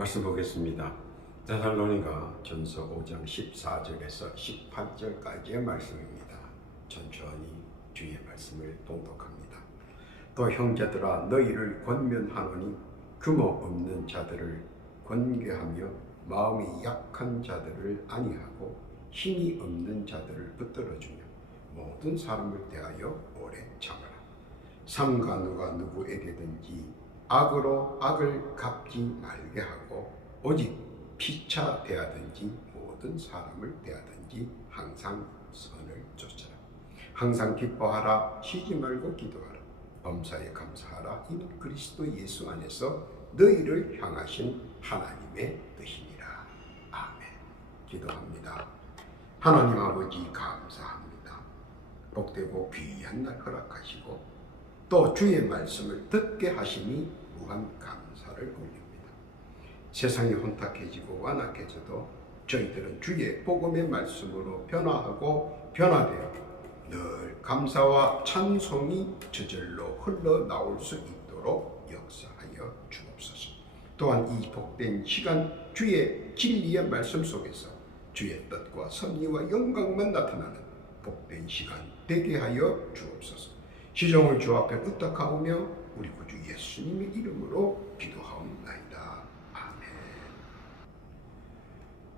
말씀 보겠습니다. 데살로니가 전서 5장 14절에서 18절까지의 말씀입니다. 천천히 주의 말씀을 봉독합니다. 또 형제들아 너희를 권면하노니 규모 없는 자들을 권계하며 마음이 약한 자들을 안위하고 힘이 없는 자들을 붙들어주며 모든 사람을 대하여 오래 참으라. 삼가 누가 누구에게든지 악으로 악을 갚지 말게 하고 오직 피차 대하든지 모든 사람을 대하든지 항상 선을 쫓아라. 항상 기뻐하라. 쉬지 말고 기도하라. 범사에 감사하라. 이는 그리스도 예수 안에서 너희를 향하신 하나님의 뜻이니라. 아멘. 기도합니다. 하나님 아버지 감사합니다. 복되고 귀한 날 허락하시고 또 주의 말씀을 듣게 하시니 무한 감사를 올립니다. 세상이 혼탁해지고 완악해져도 저희들은 주의 복음의 말씀으로 변화하고 변화되어 늘 감사와 찬송이 저절로 흘러나올 수 있도록 역사하여 주옵소서. 또한 이 복된 시간 주의 진리의 말씀 속에서 주의 뜻과 섭리와 영광만 나타나는 복된 시간 되게 하여 주옵소서. 시종을 주 앞에 부탁하오며 우리 구주 예수님의 이름으로 기도하옵나이다. 아멘.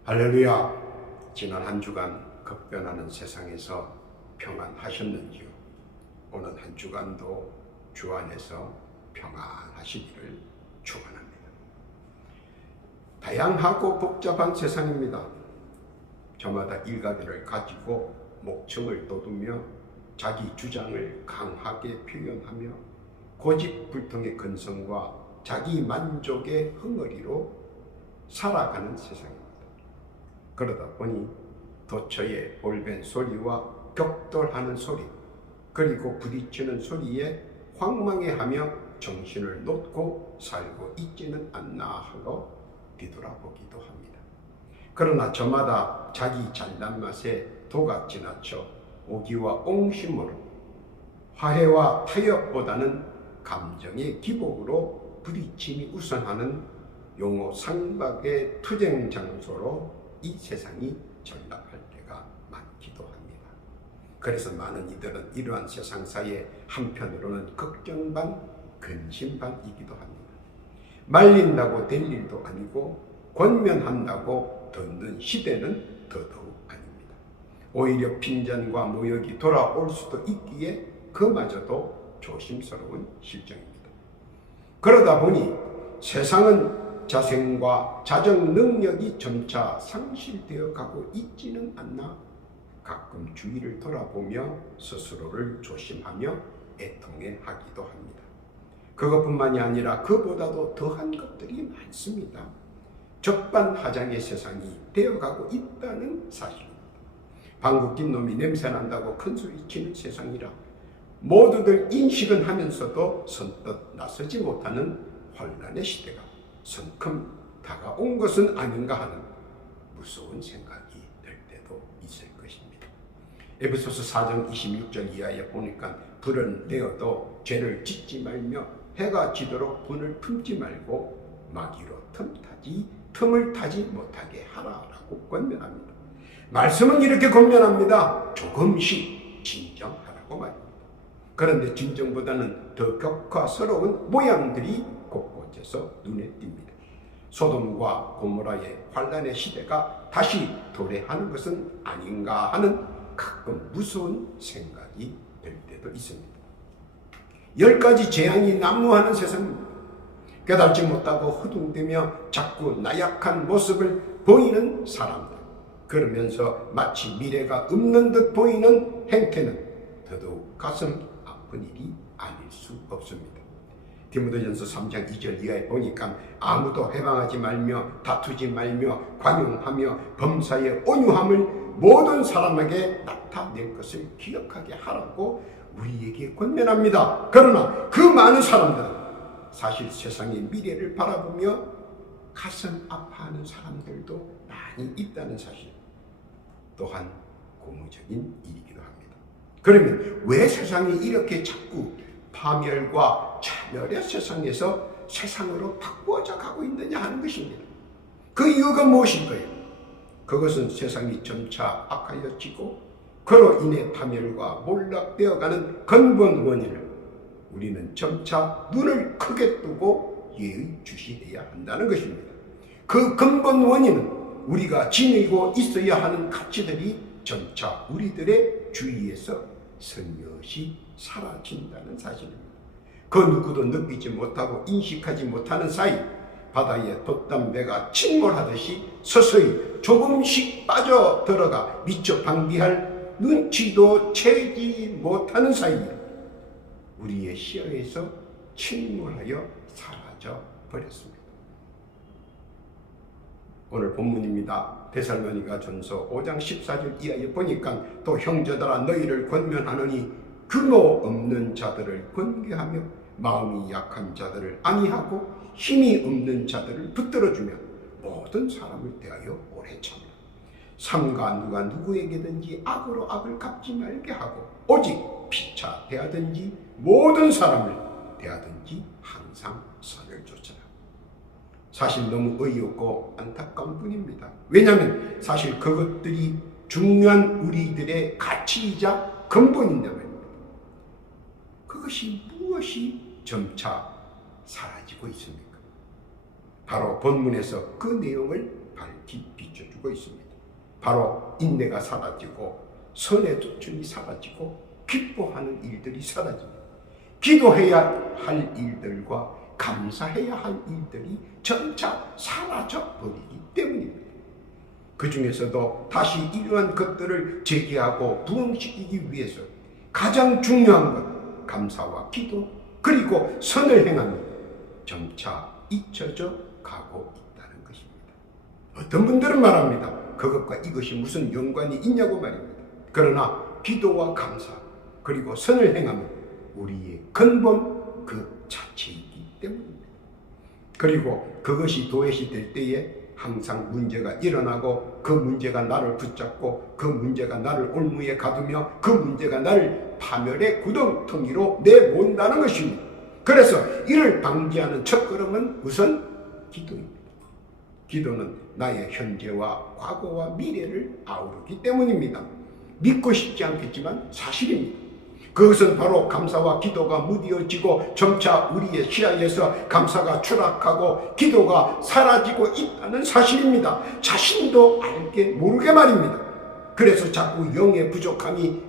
할렐루야. 지난 한 주간 급변하는 세상에서 평안하셨는지요? 오늘 한 주간도 주 안에서 평안하시기를 축원합니다. 다양하고 복잡한 세상입니다. 저마다 일가들을 가지고 목청을 돋우며 자기 주장을 강하게 표현하며 고집불통의 근성과 자기 만족의 흥얼이로 살아가는 세상입니다. 그러다 보니 도처의 볼벤 소리와 격돌하는 소리 그리고 부딪히는 소리에 황망해하며 정신을 놓고 살고 있지는 않나 하고 뒤돌아보기도 합니다. 그러나 저마다 자기 잘난 맛에 도가 지나쳐 오기와 옹심으로 화해와 타협보다는 감정의 기복으로 부딪힘이 우선하는 용호 상박의 투쟁 장소로 이 세상이 전락할 때가 많기도 합니다. 그래서 많은 이들은 이러한 세상사에 한편으로는 걱정 반 근심 반이기도 합니다. 말린다고 될 일도 아니고 권면한다고 듣는 시대는 더더욱 아닙니다. 오히려 빈잔과 모욕이 돌아올 수도 있기에 그마저도 조심스러운 실정입니다. 그러다 보니 세상은 자생과 자정 능력이 점차 상실되어 가고 있지는 않나 가끔 주위를 돌아보며 스스로를 조심하며 애통해 하기도 합니다. 그것뿐만이 아니라 그보다도 더한 것들이 많습니다. 적반하장의 세상이 되어가고 있다는 사실입니다. 방귀 낀 놈이 냄새난다고 큰소리 치는 세상이라 모두들 인식은 하면서도 선뜻 나서지 못하는 혼란의 시대가 성큼 다가온 것은 아닌가 하는 무서운 생각이 들 때도 있을 것입니다. 에베소서 4장 26절 이하에 보니까 불은 내어도 죄를 짓지 말며 해가 지도록 분을 품지 말고 마귀로 틈을 타지 못하게 하라라고 권면합니다. 말씀은 이렇게 권면합니다. 조금씩 진정하라고 말입니다. 그런데 진정보다는 더 격화스러운 모양들이 곳곳에서 눈에 띕니다. 소돔과 고모라의 환란의 시대가 다시 도래하는 것은 아닌가 하는 가끔 무서운 생각이 들 때도 있습니다. 10가지 재앙이 난무하는 세상입니다. 깨닫지 못하고 허둥대며 자꾸 나약한 모습을 보이는 사람들, 그러면서 마치 미래가 없는 듯 보이는 행태는 더더욱 가슴 아픈 일이 아닐 수 없습니다. 디모데전서 3장 2절 이하에 보니까 아무도 해방하지 말며 다투지 말며 관용하며 범사의 온유함을 모든 사람에게 나타낼 것을 기억하게 하라고 우리에게 권면합니다. 그러나 그 많은 사람들은 사실 세상의 미래를 바라보며 가슴 아파하는 사람들도 많이 있다는 사실 또한 고무적인 일이기도 합니다. 그러면 왜 세상이 이렇게 자꾸 파멸과 차멸의 세상에서 세상으로 바꾸어져 가고 있느냐 하는 것입니다. 그 이유가 무엇일까요? 그것은 세상이 점차 악하여지고 그로 인해 파멸과 몰락되어가는 근본 원인을 우리는 점차 눈을 크게 뜨고 예의주시해야 한다는 것입니다. 그 근본 원인은 우리가 지니고 있어야 하는 가치들이 점차 우리들의 주위에서 슬며시 사라진다는 사실입니다. 그 누구도 느끼지 못하고 인식하지 못하는 사이 바다에 돛담배가 침몰하듯이 서서히 조금씩 빠져들어가 미처 방비할 눈치도 채지 못하는 사이에 우리의 시야에서 침몰하여 사라져 버렸습니다. 오늘 본문입니다. 데살로니가 전서 5장 14절 이하에 보니까 또 형제들아 너희를 권면하노니 규모 없는 자들을 권계하며 마음이 약한 자들을 안위하고 힘이 없는 자들을 붙들어주며 모든 사람을 대하여 오래 참으라. 삼가 누가 누구에게든지 악으로 악을 갚지 말게 하고 오직 피차 대하든지 모든 사람을 대하든지 항상 선을 좇으라. 사실 너무 어이없고 안타까운 뿐입니다. 왜냐하면 사실 그것들이 중요한 우리들의 가치이자 근본인데 말입니다. 그것이 무엇이 점차 사라지고 있습니까? 바로 본문에서 그 내용을 밝히 비춰주고 있습니다. 바로 인내가 사라지고 선의 도춤이 사라지고 기뻐하는 일들이 사라집니다. 기도해야 할 일들과 감사해야 할 일들이 점차 사라져 버리기 때문입니다. 그 중에서도 다시 이러한 것들을 재개하고 부흥시키기 위해서 가장 중요한 것, 감사와 기도 그리고 선을 행하며 점차 잊혀져 가고 있다는 것입니다. 어떤 분들은 말합니다. 그것과 이것이 무슨 연관이 있냐고 말입니다. 그러나 기도와 감사 그리고 선을 행하면 우리의 근본 그 자체이기 때문입니다. 그리고 그것이 도외시 될 때에 항상 문제가 일어나고 그 문제가 나를 붙잡고 그 문제가 나를 올무에 가두며 그 문제가 나를 파멸의 구덩텅이로 내몬다는 것입니다. 그래서 이를 방지하는 첫걸음은 우선 기도입니다. 기도는 나의 현재와 과거와 미래를 아우르기 때문입니다. 믿고 싶지 않겠지만 사실입니다. 그것은 바로 감사와 기도가 무뎌지고 점차 우리의 시야에서 감사가 추락하고 기도가 사라지고 있다는 사실입니다. 자신도 알게 모르게 말입니다. 그래서 자꾸 영의 부족함이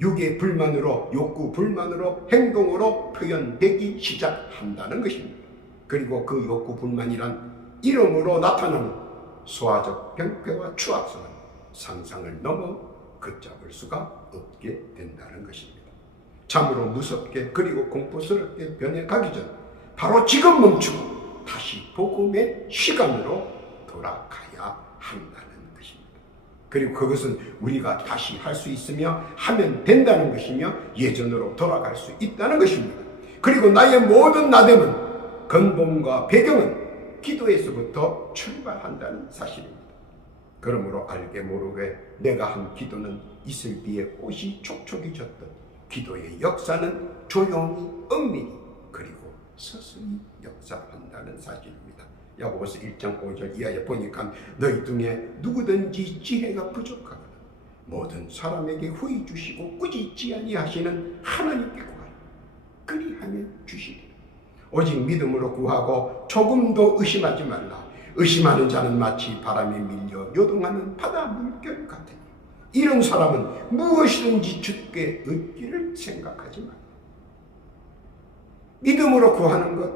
육의 불만으로 욕구 불만으로 행동으로 표현되기 시작한다는 것입니다. 그리고 그 욕구 불만이란 이름으로 나타나는 소화적 병폐와 추악성은 상상을 넘어 걷잡을 수가 없게 된다는 것입니다. 참으로 무섭게 그리고 공포스럽게 변해가기 전 바로 지금 멈추고 다시 복음의 시간으로 돌아가야 한다는 것입니다. 그리고 그것은 우리가 다시 할 수 있으며 하면 된다는 것이며 예전으로 돌아갈 수 있다는 것입니다. 그리고 나의 모든 나됨은 근본과 배경은 기도에서부터 출발한다는 사실입니다. 그러므로 알게 모르게 내가 한 기도는 있을 비에 옷이 촉촉해졌던 기도의 역사는 조용히 엄밀히 그리고 서서히 역사한다는 사실입니다. 야고보서 1장 5절 이하에 보니까 너희 중에 누구든지 지혜가 부족하거나 모든 사람에게 후히 주시고 꾸짖지 아니하시는 하나님께 구하라. 그리하면 주시리라. 오직 믿음으로 구하고 조금도 의심하지 말라. 의심하는 자는 마치 바람에 밀려 요동하는 바다 물결 같으니 이런 사람은 무엇이든지 주께 얻기를 생각하지 말라. 믿음으로 구하는 것,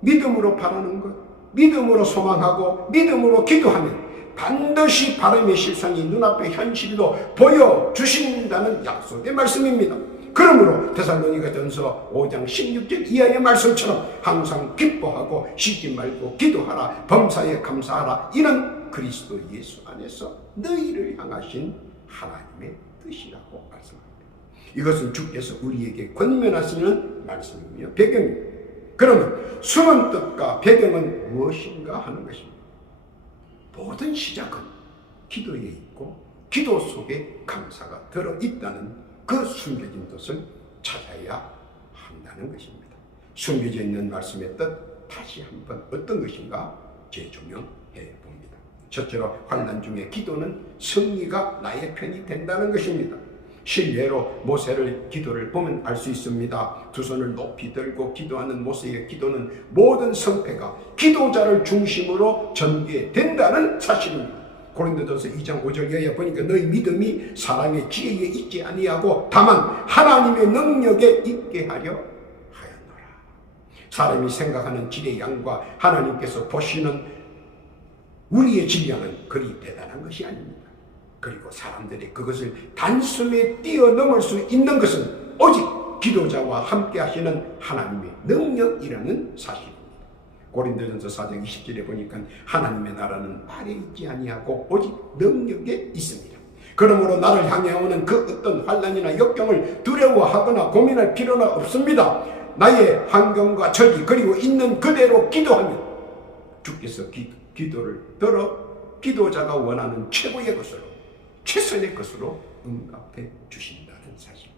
믿음으로 바라는 것, 믿음으로 소망하고 믿음으로 기도하면 반드시 바람의 실상이 눈앞의 현실로 보여주신다는 약속의 말씀입니다. 그러므로 데살로니가전서 5장 16절 이하의 말씀처럼 항상 기뻐하고 쉬지 말고 기도하라. 범사에 감사하라. 이는 그리스도 예수 안에서 너희를 향하신 하나님의 뜻이라고 말씀합니다. 이것은 주께서 우리에게 권면하시는 말씀이며 배경입니다. 그러면 숨은 뜻과 배경은 무엇인가 하는 것입니다. 모든 시작은 기도에 있고 기도 속에 감사가 들어있다는 그 숨겨진 뜻을 찾아야 한다는 것입니다. 숨겨져 있는 말씀의 뜻 다시 한번 어떤 것인가 재조명하겠습니다. 봅니다. 첫째로 환난 중에 기도는 승리가 나의 편이 된다는 것입니다. 실례로 모세를 기도를 보면 알 수 있습니다. 두 손을 높이 들고 기도하는 모세의 기도는 모든 성패가 기도자를 중심으로 전개된다는 사실입니다. 고린도전서 2장 5절 이하에 보니까 너희 믿음이 사람의 지혜에 있지 아니하고 다만 하나님의 능력에 있게 하려 하였노라. 사람이 생각하는 질의 양과 하나님께서 보시는 우리의 질량은 그리 대단한 것이 아닙니다. 그리고 사람들이 그것을 단숨에 뛰어넘을 수 있는 것은 오직 기도자와 함께 하시는 하나님의 능력이라는 사실입니다. 고린도전서 4장 20절에 보니까 하나님의 나라는 말에 있지 아니하고 오직 능력에 있습니다. 그러므로 나를 향해 오는 그 어떤 환난이나 역경을 두려워하거나 고민할 필요는 없습니다. 나의 환경과 처지 그리고 있는 그대로 기도하면 주께서 기도를 들어 기도자가 원하는 최고의 것으로 최선의 것으로 응답해 주신다는 사실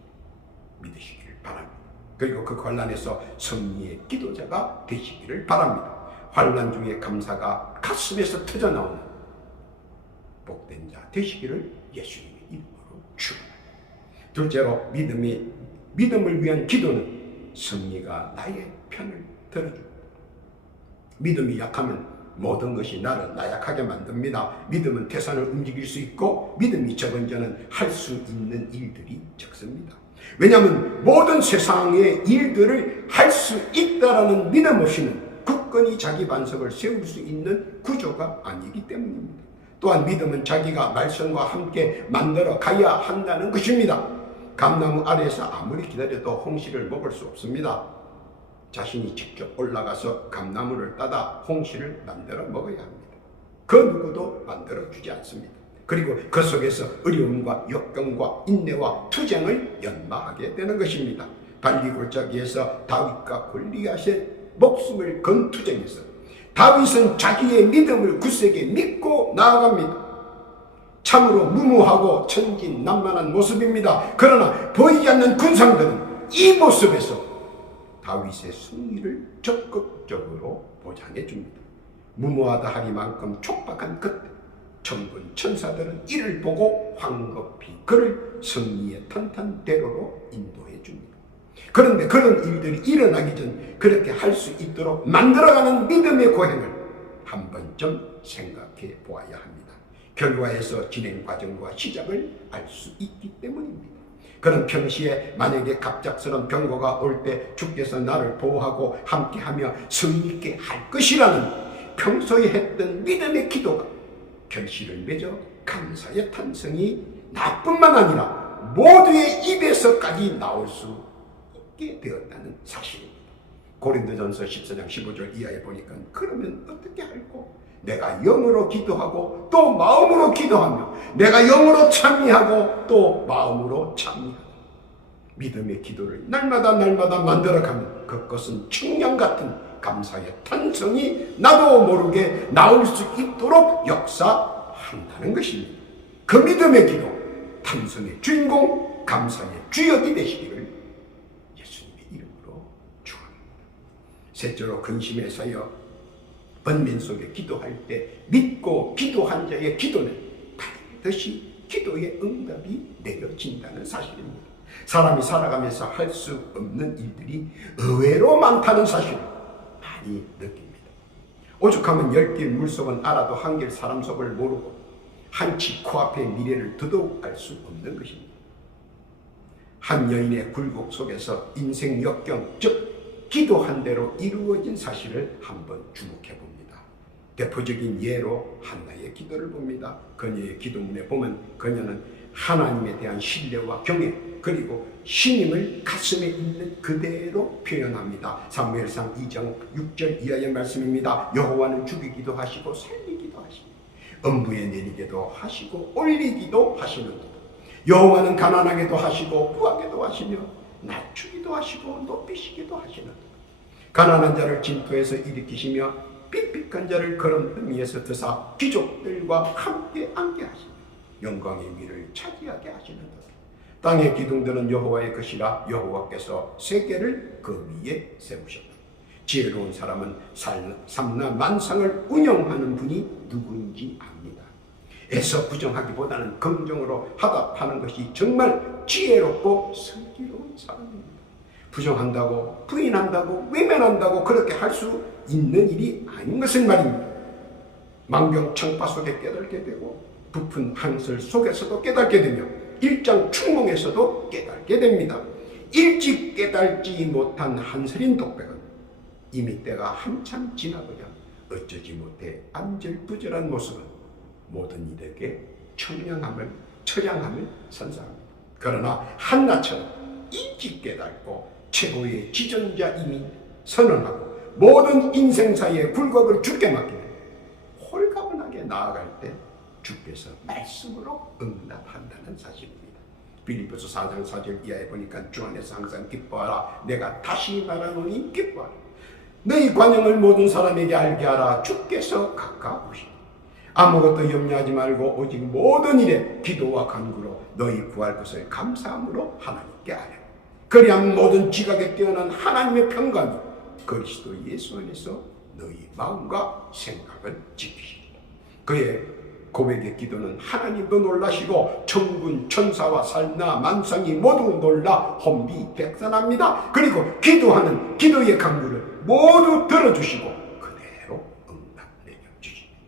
믿으시기를 바랍니다. 그리고 그 환난에서 승리의 기도자가 되시기를 바랍니다. 환난 중에 감사가 가슴에서 터져나오는 복된 자 되시기를 예수님의 이름으로 축원합니다. 둘째로 믿음을 위한 기도는 승리가 나의 편을 들어줍니다. 믿음이 약하면 모든 것이 나를 나약하게 만듭니다. 믿음은 태산을 움직일 수 있고 믿음이 적은 자는 할 수 있는 일들이 적습니다. 왜냐하면 모든 세상의 일들을 할 수 있다라는 믿음 없이는 굳건히 자기 반석을 세울 수 있는 구조가 아니기 때문입니다. 또한 믿음은 자기가 말씀과 함께 만들어 가야 한다는 것입니다. 감나무 아래에서 아무리 기다려도 홍시를 먹을 수 없습니다. 자신이 직접 올라가서 감나무를 따다 홍시를 만들어 먹어야 합니다. 그 누구도 만들어 주지 않습니다. 그리고 그 속에서 어려움과 역경과 인내와 투쟁을 연마하게 되는 것입니다. 발리골짜기에서 다윗과 골리앗의 목숨을 건 투쟁에서 다윗은 자기의 믿음을 굳세게 믿고 나아갑니다. 참으로 무모하고 천진난만한 모습입니다. 그러나 보이지 않는 군상들은 이 모습에서 다윗의 승리를 적극적으로 보장해 줍니다. 무모하다 하니만큼 촉박한 그때 천군 천사들은 이를 보고 황급히 그를 승리의 탄탄대로로 인도해 줍니다. 그런데 그런 일들이 일어나기 전 그렇게 할 수 있도록 만들어가는 믿음의 고행을 한 번쯤 생각해 보아야 합니다. 결과에서 진행 과정과 시작을 알 수 있기 때문입니다. 그런 평시에 만약에 갑작스런 병고가 올 때 주께서 나를 보호하고 함께하며 승리있게 할 것이라는 평소에 했던 믿음의 기도가 결실을 맺어 감사의 탄성이 나뿐만 아니라 모두의 입에서까지 나올 수 있게 되었다는 사실입니다. 고린도전서 14장 15절 이하에 보니까 그러면 어떻게 할꼬? 내가 영으로 기도하고 또 마음으로 기도하며 내가 영으로 참여하고 또 마음으로 참여하고 믿음의 기도를 날마다 만들어가면 그것은 청량 같은 감사의 탄성이 나도 모르게 나올 수 있도록 역사한다는 것입니다. 그 믿음의 기도, 탄성의 주인공, 감사의 주역이 되시기를 예수님의 이름으로 축원합니다. 셋째로 근심에 쌓여 번민 속에 기도할 때 믿고 기도한 자의 기도는 반드시 기도의 응답이 내려진다는 사실입니다. 사람이 살아가면서 할 수 없는 일들이 의외로 많다는 사실을 많이 느낍니다. 오죽하면 10길 물속은 알아도 한 길 사람 속을 모르고 한치 코앞의 미래를 더더욱 알 수 없는 것입니다. 한 여인의 굴곡 속에서 인생 역경, 즉 기도한 대로 이루어진 사실을 한번 주목해 봅니다. 대표적인 예로 한나의 기도를 봅니다. 그녀의 기도문에 보면 그녀는 하나님에 대한 신뢰와 경외 그리고 신임을 가슴에 있는 그대로 표현합니다. 사무엘상 2장 6절 이하의 말씀입니다. 여호와는 죽이기도 하시고 살리기도 하시고 음부에 내리게도 하시고 올리기도 하시는도다. 여호와는 가난하게도 하시고 부하게도 하시며 낮추기도 하시고 높이시기도 하시는도다. 가난한 자를 진토에서 일으키시며 삐삐한 자를 걸음등 위에서 드사 귀족들과 함께 앉게 하시며 영광의 위를 차지하게 하시는도다. 땅의 기둥들은 여호와의 것이라 여호와께서 세계를 그 위에 세우셨다. 지혜로운 사람은 삼나 만상을 운영하는 분이 누구인지 압니다. 애써 부정하기보다는 긍정으로 하답하는 것이 정말 지혜롭고 슬기로운 사람입니다. 부정한다고, 부인한다고, 외면한다고 그렇게 할 수 있는 일이 아닌 것을 말입니다. 망병청파 속에 깨닫게 되고 부푼 항설 속에서도 깨닫게 되며 일장춘몽에서도 깨닫게 됩니다. 일찍 깨닫지 못한 한설인 독백은 이미 때가 한참 지나버려 어쩌지 못해 안절부절한 모습은 모든 이들에게 처량함을 선사합니다. 그러나 한나처럼 일찍 깨닫고 최고의 지존자임이 선언하고 모든 인생사의 굴곡을 주께 맡기는 홀가분하게 나아갈 때 주께서 말씀으로 응답한다는 사실입니다. 빌립보서 4장 4절 이하에 보니까 주 안에서 항상 기뻐하라. 내가 다시 말하노니 기뻐하라. 너희 관용을 모든 사람에게 알게 하라. 주께서 가까우시니 아무것도 염려하지 말고 오직 모든 일에 기도와 간구로 너희 구할 것을 감사함으로 하나님께 아뢰라. 그리하면 모든 지각에 뛰어난 하나님의 평강이 그리스도 예수 안에서 너희 마음과 생각을 지키시리라. 그의 고백의 기도는 하나님도 놀라시고 천군 천사와 살나 만상이 모두 놀라 혼비백산합니다. 그리고 기도하는 기도의 간구를 모두 들어주시고 그대로 응답 내려주십니다.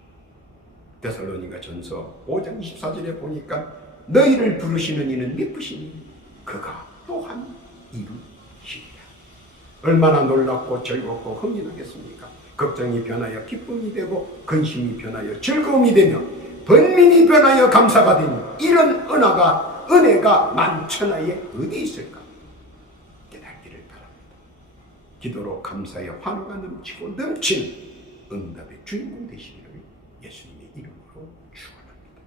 데살로니가 전서 5장 24절에 보니까 너희를 부르시는 이는 미쁘시니 그가 또한 이루시리라. 얼마나 놀랍고 즐겁고 흥이 나겠습니까? 걱정이 변하여 기쁨이 되고 근심이 변하여 즐거움이 되며 번민이 변하여 감사가 되니 이런 은혜가 만천하에 어디 있을까? 깨닫기를 바랍니다. 기도로 감사의 환호가 넘치고 넘치는 응답의 주인공 되시기를 예수님의 이름으로 축원합니다.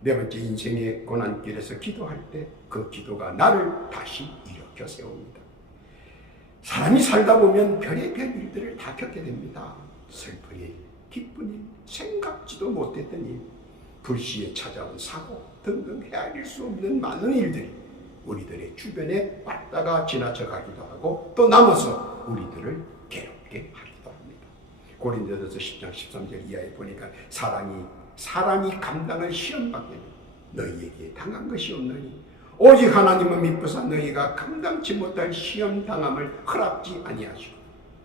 네 번째, 인생의 고난길에서 기도할 때 그 기도가 나를 다시 일으켜 세웁니다. 사람이 살다 보면 별의별 일들을 다 겪게 됩니다. 슬픈 일, 기쁜 일, 생각지도 못했던 일, 불시에 찾아온 사고 등등 헤아릴 수 없는 많은 일들이 우리들의 주변에 왔다가 지나쳐 가기도 하고 또 남아서 우리들을 괴롭게 하기도 합니다. 고린도전서 10장 13절 이하에 보니까 사람이 감당할 시험밖에는 너희에게 당한 것이 없느니 오직 하나님은 미쁘사 너희가 감당치 못할 시험 당함을 허락지 아니하시고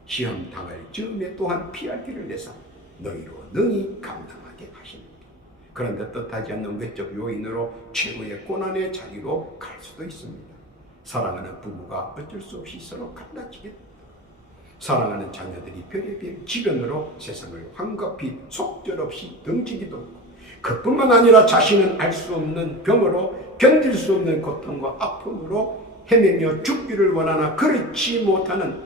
시험 당할 즈음에 또한 피할 길을 내사 너희로 능히 감당하게 하십니다. 그런데 뜻하지 않는 외적 요인으로 최고의 고난의 자리로 갈 수도 있습니다. 사랑하는 부부가 어쩔 수 없이 서로 갈라지게 됩니다. 사랑하는 자녀들이 별의별 지변으로 세상을 황급히 속절없이 등지기도 하고 그뿐만 아니라 자신은 알 수 없는 병으로 견딜 수 없는 고통과 아픔으로 헤매며 죽기를 원하나 그렇지 못하는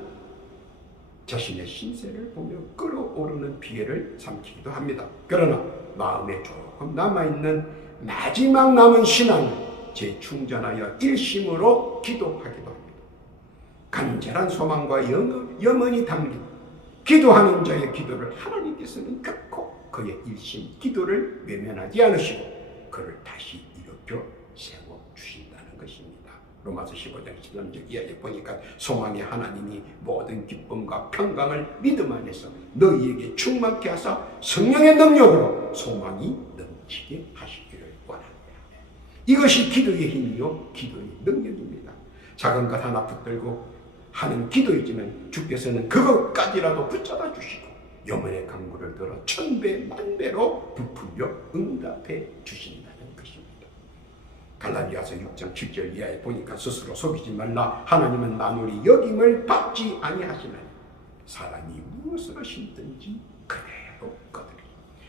자신의 신세를 보며 끓어오르는 비애를 삼키기도 합니다. 그러나 마음에 조금 남아있는 마지막 남은 신앙을 재충전하여 일심으로 기도하기도 합니다. 간절한 소망과 영원히 담긴 기도하는 자의 기도를 하나님께서는 결코 그의 일심 기도를 외면하지 않으시고 그를 다시 일으켜 세워주신다는 것입니다. 로마서 15장 13절 이하에 보니까 소망의 하나님이 모든 기쁨과 평강을 믿음 안에서 너희에게 충만케 하사 성령의 능력으로 소망이 넘치게 하시기를 원합니다. 이것이 기도의 힘이요 기도의 능력입니다. 작은 것 하나 붙들고 하는 기도이지만 주께서는 그것까지라도 붙잡아 주시고 영혼의 간구를 들어 천배 만배로 부풀려 응답해 주신다는 것입니다. 갈라디아서 6장 7절 이하에 보니까 스스로 속이지 말라. 하나님은 만물이 여김을 받지 아니하시나니 사람이 무엇으로 심든지 그대로 거두리.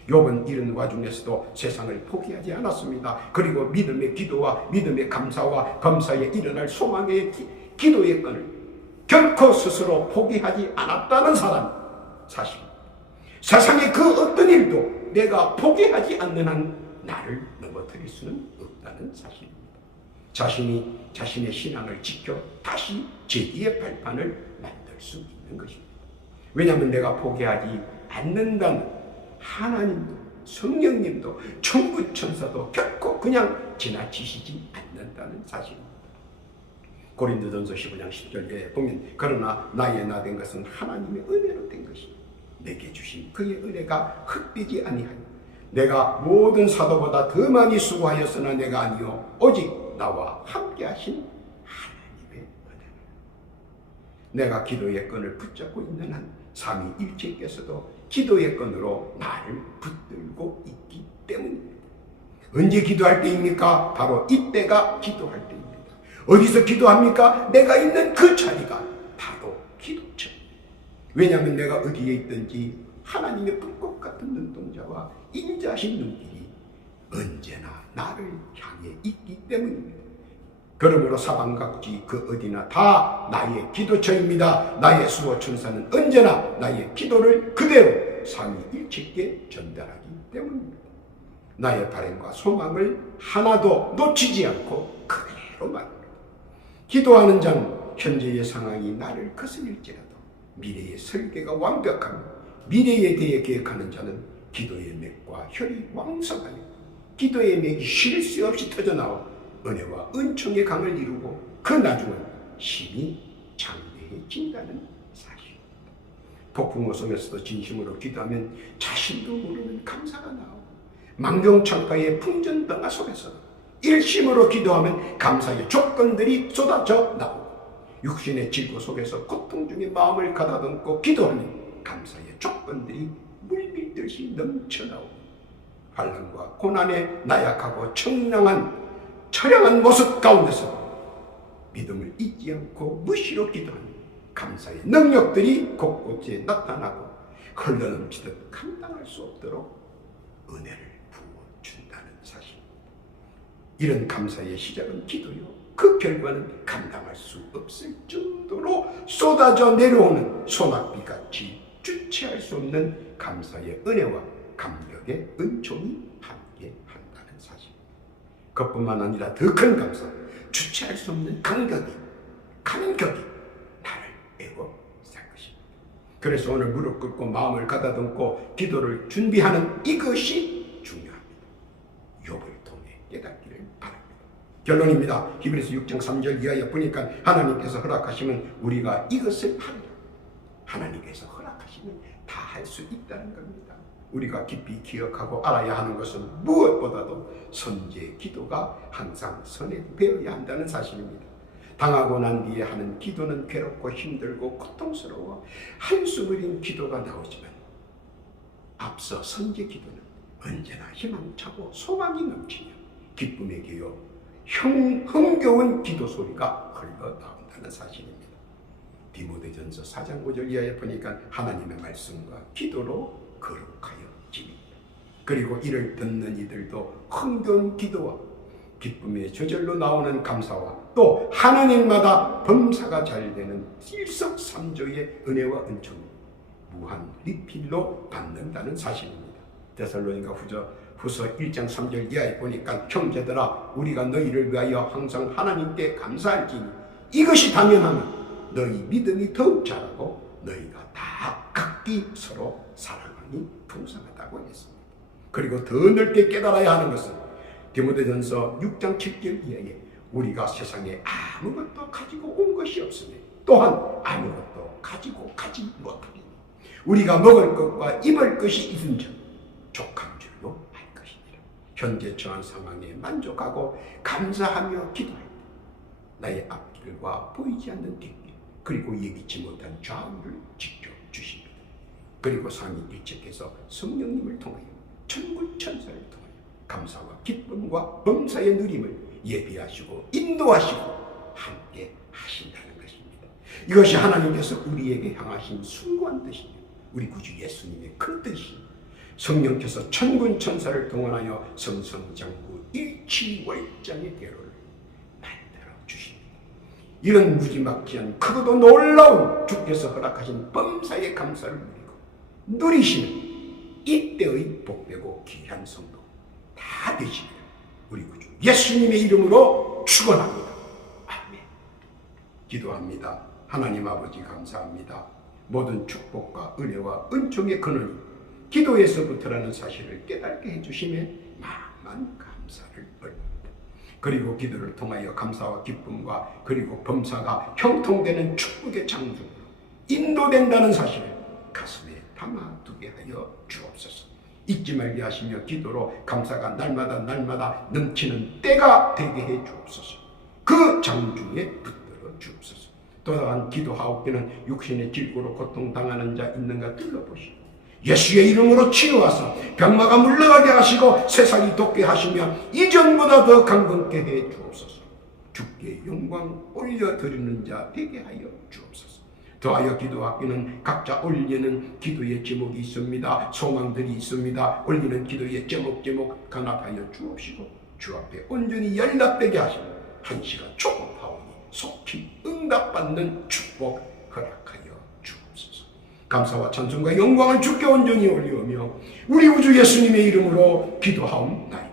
욥은 이런 와중에서도 세상을 포기하지 않았습니다. 그리고 믿음의 기도와 믿음의 감사와 검사에 일어날 소망의 기도의 끈을 결코 스스로 포기하지 않았다는 사실입니다. 세상의 그 어떤 일도 내가 포기하지 않는 한 나를 넘어뜨릴 수는 없다는 사실입니다. 자신이 자신의 신앙을 지켜 다시 제기의 발판을 만들 수 있는 것입니다. 왜냐하면 내가 포기하지 않는다는 하나님도 성령님도 천군 천사도 결코 그냥 지나치시지 않는다는 사실입니다. 고린도전서 15장 10절에 보면 그러나 나의 나 된 것은 하나님의 은혜로 된 것이 내게 주신 그의 은혜가 헛되지 아니하여 내가 모든 사도보다 더 많이 수고하였으나 내가 아니요 오직 나와 함께 하신 하나님의 은혜. 내가 기도의 끈을 붙잡고 있는 한 삼위일체께서도 기도의 끈으로 나를 붙들고 있기 때문입니다. 언제 기도할 때입니까? 바로 이때가 기도할 때입니다. 어디서 기도합니까? 내가 있는 그 자리가 바로 기도처입니다. 왜냐하면 내가 어디에 있든지 하나님의 불꽃 같은 눈동자와 인자하신 눈길이 언제나 나를 향해 있기 때문입니다. 그러므로 사방각지 그 어디나 다 나의 기도처입니다. 나의 수호천사는 언제나 나의 기도를 그대로 삼위일체께 전달하기 때문입니다. 나의 바람과 소망을 하나도 놓치지 않고 그대로 말합니다. 기도하는 자는 현재의 상황이 나를 거스릴지라도 미래의 설계가 완벽하며 미래에 대해 계획하는 자는 기도의 맥과 혈이 왕성하여 기도의 맥이 쉴 새 없이 터져나와 은혜와 은총의 강을 이루고 그 나중은 힘이 장대해진다는 사실입니다. 폭풍우 속에서도 진심으로 기도하면 자신도 모르는 감사가 나오고 망경창가의 풍전병화 속에서도 일심으로 기도하면 감사의 조건들이 쏟아져 나오고 육신의 질고 속에서 고통 중에 마음을 가다듬고 기도하면 감사의 조건들이 물밀듯이 넘쳐나오고 환난과 고난에 나약하고 처량한 모습 가운데서 믿음을 잊지 않고 무시로 기도하는 감사의 능력들이 곳곳에 나타나고 흘러넘치듯 감당할 수 없도록 은혜를 부어준다는 사실입니다. 이런 감사의 시작은 기도요, 그 결과는 감당할 수 없을 정도로 쏟아져 내려오는 소낙비같이 주체할 수 없는 감사의 은혜와 감격의 은총이 함께 한다는 사실. 그것뿐만 아니라 더 큰 감사, 주체할 수 없는 감격이 나를 애워쌀 것입니다. 그래서 오늘 무릎 꿇고 마음을 가다듬고 기도를 준비하는 이것이 중요합니다. 욥을 통해 깨닫기를 바랍니다. 결론입니다. 히브리서 6장 3절 이하에 보니까 하나님께서 허락하시면 우리가 이것을 하리라. 하나님께서 허락하시면 다 할 수 있다는 겁니다. 우리가 깊이 기억하고 알아야 하는 것은 무엇보다도 선제 기도가 항상 선행되어야 한다는 사실입니다. 당하고 난 뒤에 하는 기도는 괴롭고 힘들고 고통스러워 한숨 어린 기도가 나오지만 앞서 선제 기도는 언제나 희망차고 소망이 넘치며 기쁨의 기요 흥겨운 기도 소리가 흘러나온다는 사실입니다. 디모데전서 4장 5절 이하에 보니까 하나님의 말씀과 기도로 거룩하여집니다. 그리고 이를 듣는 이들도 흥겨운 기도와 기쁨의 저절로 나오는 감사와 또 하나님마다 범사가 잘 되는 일석삼조의 은혜와 은총을 무한 리필로 받는다는 사실입니다. 데살로니가 후서 1장 3절 이하에 보니까 형제들아 우리가 너희를 위하여 항상 하나님께 감사할지니 이것이 당연하면 너희 믿음이 더욱 자라고 너희가 다 각기 서로 사랑하니 풍성하다고 했습니다. 그리고 더 넓게 깨달아야 하는 것은 디모데전서 6장 7절 이하에 우리가 세상에 아무것도 가지고 온 것이 없으며 또한 아무것도 가지고 가지 못하리니 우리가 먹을 것과 입을 것이 있은즉 족한 줄로 알 것이니라. 현재 처한 상황에 만족하고 감사하며 기도할 때 나의 앞길과 보이지 않는 뒷길 그리고 예기치 못한 좌우를 직접 주십니다. 그리고 삼위일체께서 성령님을 통하여 천군천사를 통하여 감사와 기쁨과 범사의 누림을 예비하시고 인도하시고 함께 하신다는 것입니다. 이것이 하나님께서 우리에게 향하신 숭고한 뜻이며 우리 구주 예수님의 큰 뜻이 성령께서 천군천사를 동원하여 성성장구 일치월장의 대로를 만들어 주십니다. 이런 무지막지한 크고도 놀라운 주께서 허락하신 범사의 감사를 누리시는 이때의 복되고 귀한 성도 다 되시기를 우리 구주 예수님의 이름으로 축원합니다. 아멘. 기도합니다. 하나님 아버지 감사합니다. 모든 축복과 은혜와 은총의 근원이 기도에서부터라는 사실을 깨닫게 해주심에 만만 감사를 올립니다. 그리고 기도를 통하여 감사와 기쁨과 그리고 범사가 형통되는 축복의 장중으로 인도된다는 사실을 가슴에 담아두게 하여 주옵소서. 잊지 말게 하시며 기도로 감사가 날마다 넘치는 때가 되게 해 주옵소서. 그 장중에 붙들어 주옵소서. 또한 기도하옵기는 육신의 질고로 고통당하는 자 있는가 둘러보시고 예수의 이름으로 치유하사 병마가 물러가게 하시고 세상이 돋게 하시며 이전보다 더 강건케 해 주옵소서. 주께 영광 올려드리는 자 되게 하여 주옵소서. 더하여 기도하기는 각자 올리는 기도의 제목이 있습니다. 소망들이 있습니다. 올리는 기도의 제목 간합하여 주옵시고 주 앞에 온전히 연락되게 하시며 한 시간 조급하오니 속히 응답받는 축복 허락하여 주옵소서. 감사와 찬송과 영광을 주께 온전히 올리오며 우리 우주 예수님의 이름으로 기도하옵나이다.